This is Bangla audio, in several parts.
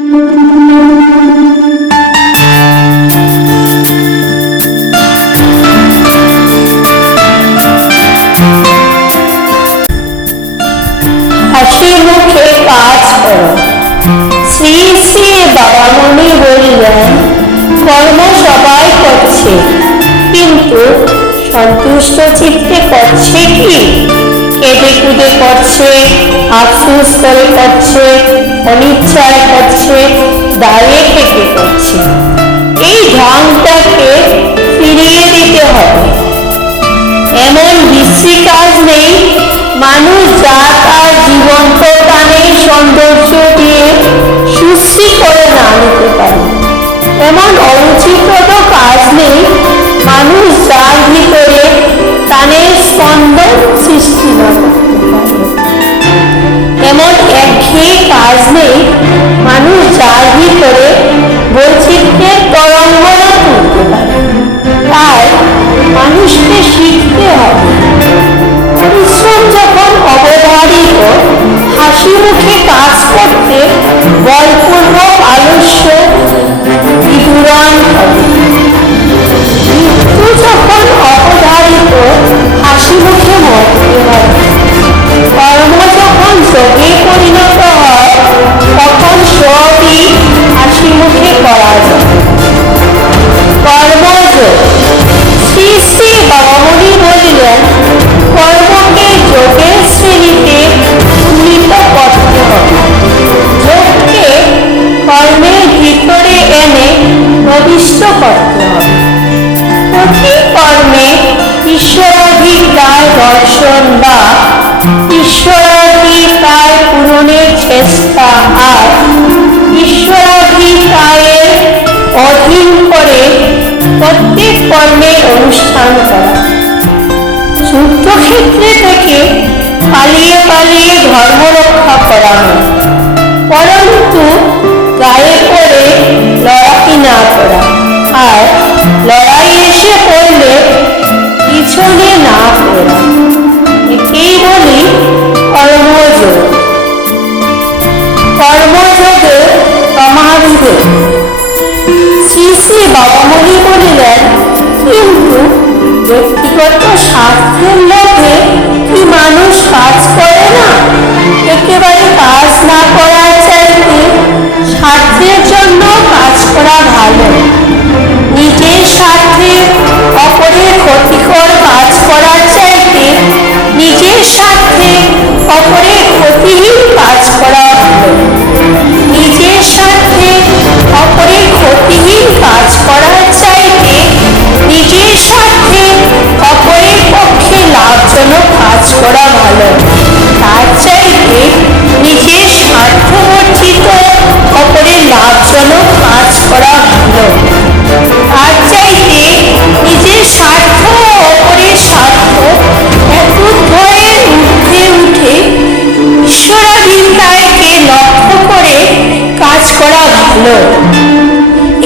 হাসি মুখে কাজ করো শ্রী শ্রী বাবামণি বললেন কর্ম সবাই করছে কিন্তু সন্তুষ্ট চিত্তে করছে কি কুদে করছে, আফসোস করে করছে, অনিচ্ছায় দায়ে থেকে এই ফিরিয়ে দিতে হবে। এমন বিশ্রী কাজ নেই, মানুষ যা তার জীবন্ত প্রাণের সৌন্দর্য দিয়ে সুশ্রী করে না নিতে পারে। এমন অনুচিত কাজ নেই, মানুষ যার ভিতরে প্রাণের স্পন্দন সৃষ্টি এমন একঘেয়ে কাজ নেই, মানুষ যার ভিতরে বৈচিত্র্যের তরঙ্গনা তুলতে পারে। তাই মানুষকে শিখতে হবে। পরিশ্রম যখন অবধারিত হাসি মুখে কাজ করতে বলপূর্বক আলস্য প্রত্যেক কর্মের অনুষ্ঠান করা। যুদ্ধক্ষেত্রে থেকে পালিয়ে পালিয়ে ধর্ম রক্ষা করা নয় পরন্তু গায়ে পড়ে লড়াই না করা। আর লড়াই এসে পড়লে পিছনে না পড়া। একেই বলি কর্মযোগ। কর্মযোগে সমাধিযোগ। শ্রী শ্রী বাবামণি বলিলেন কিন্তু ব্যক্তিগত স্বার্থের লোভে কি মানুষ কাজ করে না? একেবারে কাজ ভালো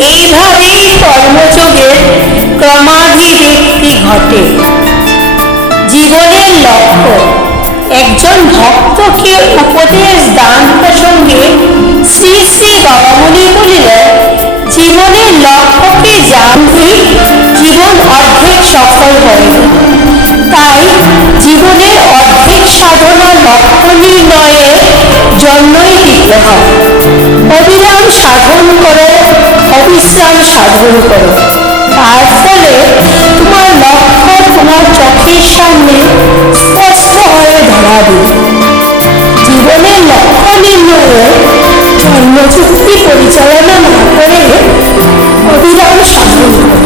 এইভাবেই কর্মযোগের ক্রমাভিব্যক্তি ঘটে। জীবনের লক্ষ্য, একজন ভক্তকে উপদেশ দান প্রসঙ্গে শ্রী শ্রী বাবামণি বলিলেন জীবনের লক্ষ্যকে জানলেই জীবন অর্ধেক সফল হয়। তাই জীবনের অর্ধেক সাধনা লক্ষ্য নির্ণয়ের জন্যই দিতে হয়। অবিরাম সাধন করো অবিশ্রাম সাধন করো। তার ফলে তোমার লক্ষ্য, তোমার চোখের সামনে স্পষ্ট হয়ে দাঁড়াবে। জীবনের লক্ষ্য নির্ণয়ে জন্মযুক্তি পরিচালনা না করে অবিরাম সাধন করো।